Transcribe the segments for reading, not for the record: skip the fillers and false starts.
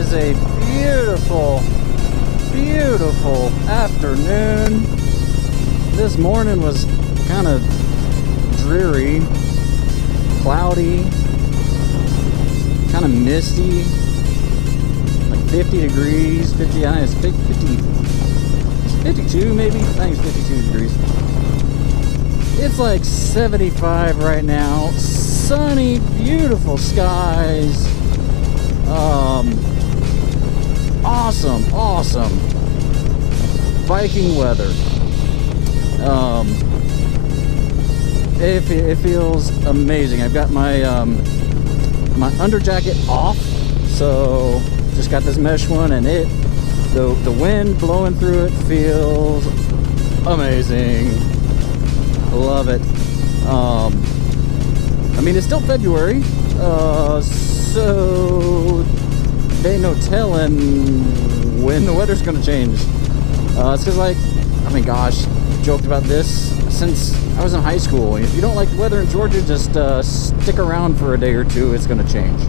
is a beautiful, beautiful afternoon. This morning was kind of dreary, cloudy, kind of misty, like 50 degrees, 50, I think it's 52 maybe, I think it's 52 degrees. It's like 75 right now, sunny, beautiful skies. Awesome Viking weather. It feels amazing. I've got my my under jacket off, so just got this mesh one, and the wind blowing through it feels amazing. Love it. I mean, it's still February, so there ain't no telling when the weather's gonna change. It's because, like, I mean, gosh, I've joked about this since I was in high school. If you don't like the weather in Georgia, just stick around for a day or two. It's gonna change.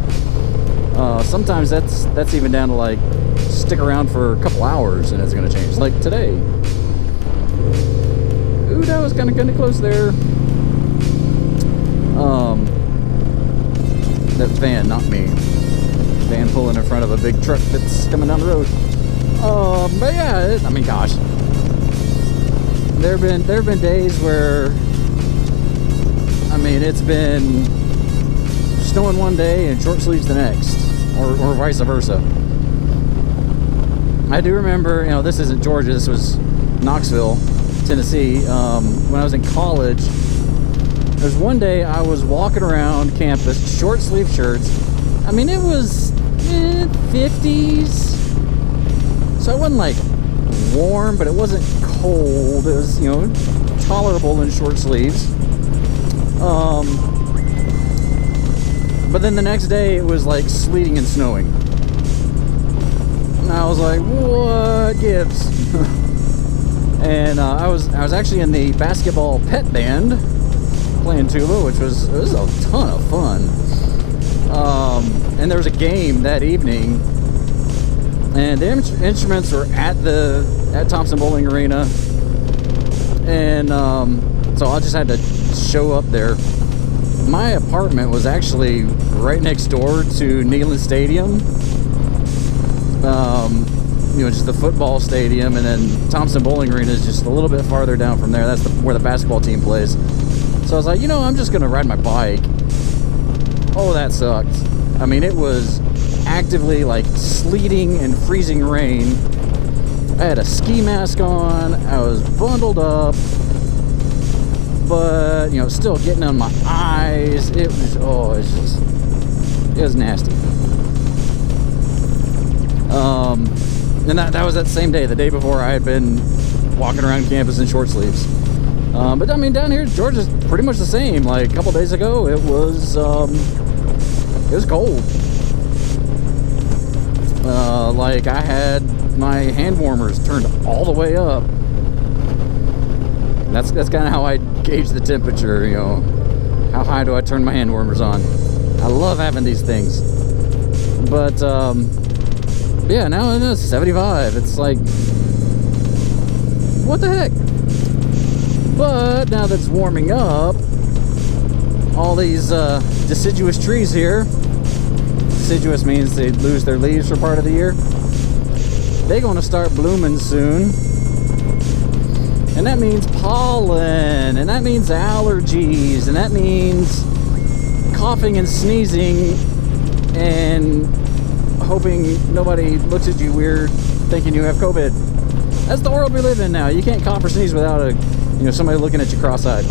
Sometimes that's even down to, like, stick around for a couple hours and it's gonna change. Like today. Ooh, that was kind of close there. That van, not me. Van pulling in front of a big truck that's coming down the road. But yeah, I mean, gosh, there have been days where, I mean, it's been snowing one day and short sleeves the next, or vice versa. I do remember, you know, this isn't Georgia, this was Knoxville, Tennessee. When I was in college, there's one day I was walking around campus, short sleeve shirts. I mean, it was 50s. So it wasn't like warm, but it wasn't cold. It was, you know, tolerable in short sleeves. But then the next day it was like sleeting and snowing. And I was like, what gives? And I was actually in the basketball pet band playing tuba, which was a ton of fun. And there was a game that evening, and the instruments were at Thompson Bowling Arena, and so I just had to show up there. My apartment was actually right next door to Neyland Stadium, you know, just the football stadium, and then Thompson Bowling Arena is just a little bit farther down from there. That's where the basketball team plays. So I was like, you know, I'm just gonna ride my bike. Oh, that sucked. I mean, it was actively like sleeting and freezing rain. I had a ski mask on, I was bundled up, but, you know, still getting on my eyes. It was nasty. And that was that same day, the day before I had been walking around campus in short sleeves. But I mean, down here, Georgia's pretty much the same. Like a couple days ago, it was cold. Like I had my hand warmers turned all the way up. That's kind of how I gauge the temperature. You know, how high do I turn my hand warmers on? I love having these things. But yeah, now it's 75. It's like, what the heck? But now that it's warming up, all these deciduous trees here, deciduous means they lose their leaves for part of the year, they're going to start blooming soon. And that means pollen, and that means allergies, and that means coughing and sneezing and hoping nobody looks at you weird thinking you have COVID. That's the world we live in now. You can't cough or sneeze without somebody looking at you cross-eyed.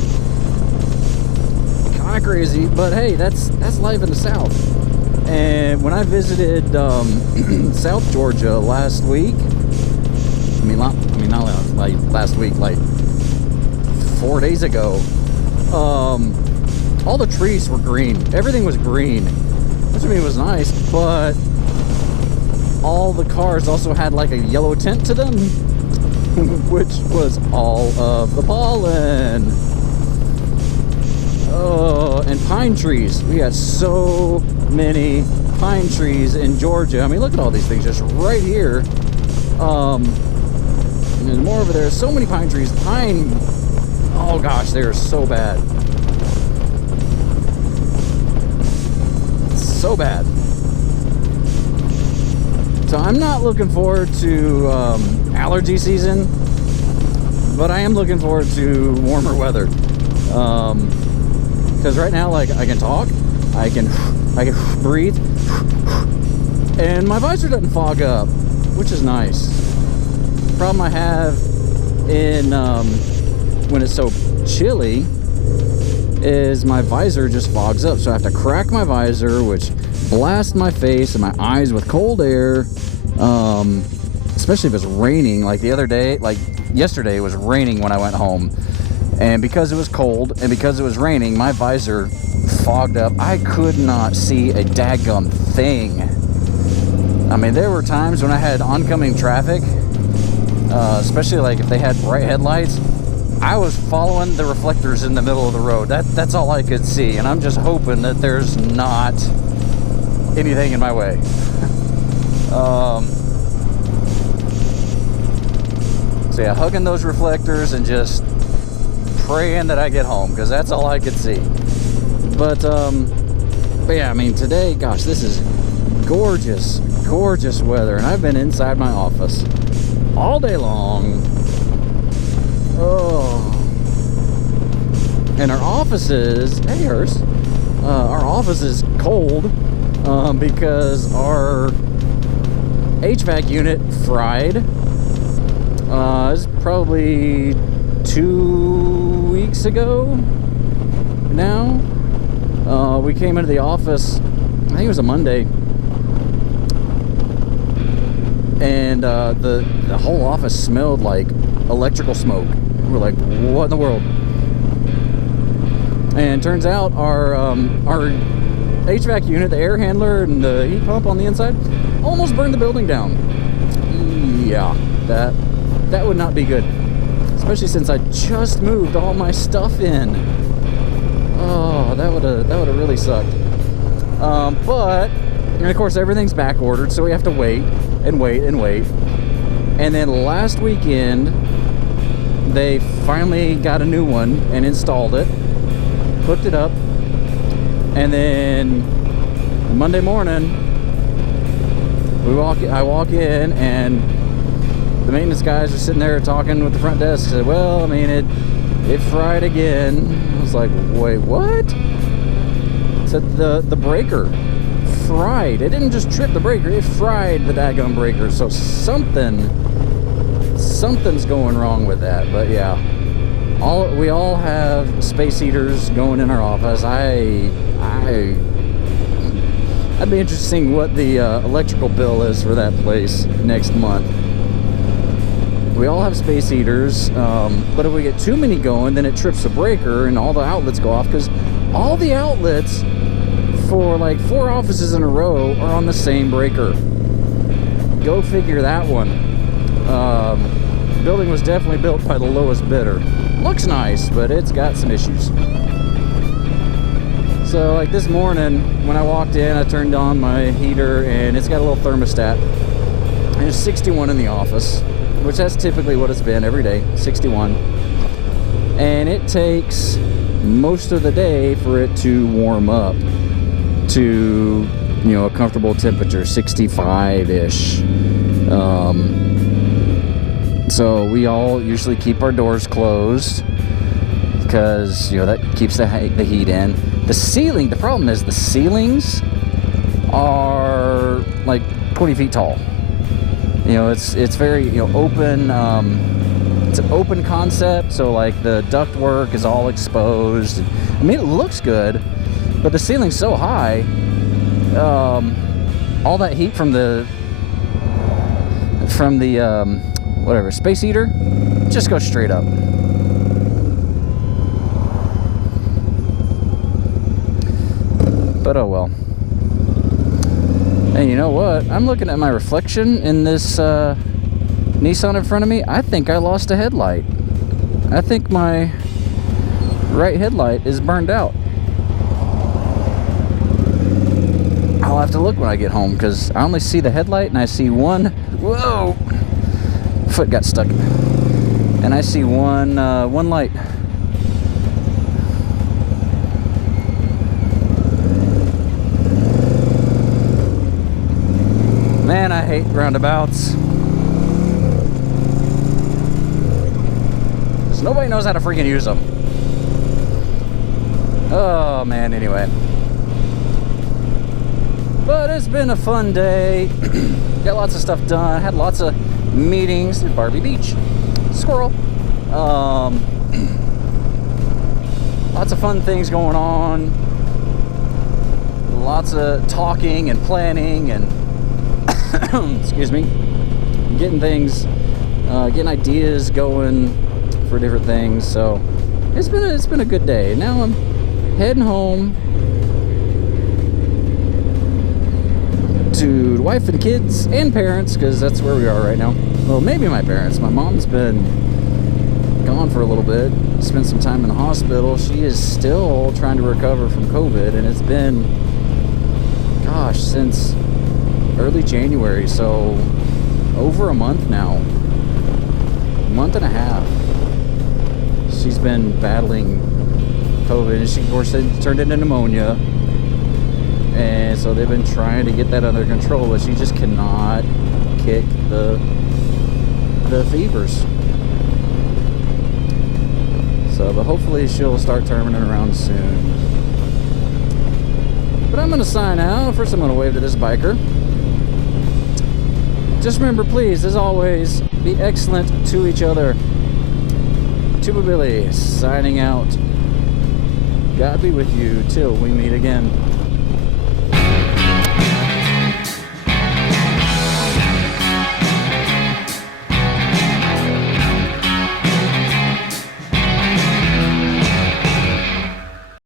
Kind of crazy, but hey, that's life in the South. And when I visited South Georgia last week, not like last week, like 4 days ago, all the trees were green. Everything was green, which I mean was nice, but all the cars also had like a yellow tint to them, which was all of the pollen. Oh, and pine trees. We had so many pine trees in Georgia. I mean, look at all these things just right here. And there's more over there. So many pine trees. Oh gosh, they are so bad. So bad. So I'm not looking forward to allergy season, but I am looking forward to warmer weather. Because right now, like, I can talk, I can breathe, and my visor doesn't fog up, which is nice. The problem I have in when it's so chilly is my visor just fogs up, so I have to crack my visor, which blasts my face and my eyes with cold air, especially if it's raining. Like the other day, like yesterday, it was raining when I went home, and because it was cold and because it was raining, my visor fogged up. I could not see a daggum thing. I mean, there were times when I had oncoming traffic, especially like if they had bright headlights, I was following the reflectors in the middle of the road. That's all I could see, and I'm just hoping that there's not anything in my way. So yeah, hugging those reflectors and just praying that I get home, because that's all I could see. But yeah, I mean, today, gosh, this is gorgeous, gorgeous weather, and I've been inside my office all day long. Oh, and our office is, hey, yours. Our office is cold because our HVAC unit fried. It's probably 2 weeks ago now. We came into the office, I think it was a Monday, and the whole office smelled like electrical smoke. We're like, what in the world? And turns out our HVAC unit, the air handler and the heat pump on the inside, almost burned the building down. Yeah, that would not be good, especially since I just moved all my stuff in. Oh, that would have really sucked. But and of course everything's back ordered, so we have to wait and wait and wait. And then last weekend, they finally got a new one and installed it, hooked it up, and then Monday morning, I walk in, and the maintenance guys are sitting there talking with the front desk. Said, well, I mean, it fried again. I was like, wait, what? Said the breaker fried. It didn't just trip the breaker, it fried the daggone breaker. So something's going wrong with that. But yeah, we all have space heaters going in our office. I'd be interested in seeing what the electrical bill is for that place next month. We all have space heaters, but if we get too many going, then it trips the breaker and all the outlets go off, because all the outlets for like 4 offices in a row are on the same breaker. Go figure that one. The building was definitely built by the lowest bidder. Looks nice, but it's got some issues. So like this morning when I walked in, I turned on my heater and it's got a little thermostat, and it's 61 in the office, which that's typically what it's been every day, 61. And it takes most of the day for it to warm up to, you know, a comfortable temperature, 65-ish. So we all usually keep our doors closed because, you know, that keeps the heat in. The ceiling, the problem is the ceilings are like 20 feet tall. You know, it's very, you know, open. It's an open concept, so like the ductwork is all exposed. I mean, it looks good, but the ceiling's so high. All that heat from the whatever space heater just goes straight up. But oh well. And you know what? I'm looking at my reflection in this Nissan in front of me. I think I lost a headlight. I think my right headlight is burned out. I'll I'll have to look when I get home because I only see the headlight and I see one. Whoa! Foot got stuck. And I see one light. Man, I hate roundabouts. Because nobody knows how to freaking use them. Oh, man, anyway. But it's been a fun day. Got lots of stuff done. Had lots of meetings at Barbie Beach. Squirrel. Lots of fun things going on. Lots of talking and planning and excuse me, getting things, getting ideas going for different things. So it's been a good day. Now I'm heading home to the wife and kids and parents, because that's where we are right now. Well, maybe my parents. My mom's been gone for a little bit, spent some time in the hospital. She is still trying to recover from COVID, and it's been, gosh, since early January, so over a month now, a month and a half. She's been battling COVID, and she, of course, it turned into pneumonia, and so they've been trying to get that under control, but she just cannot kick the fevers. So, but hopefully she'll start turning around soon. But I'm going to sign out. First, I'm going to wave to this biker. Just remember, please, as always, be excellent to each other. Tuba Billy signing out. God be with you till we meet again.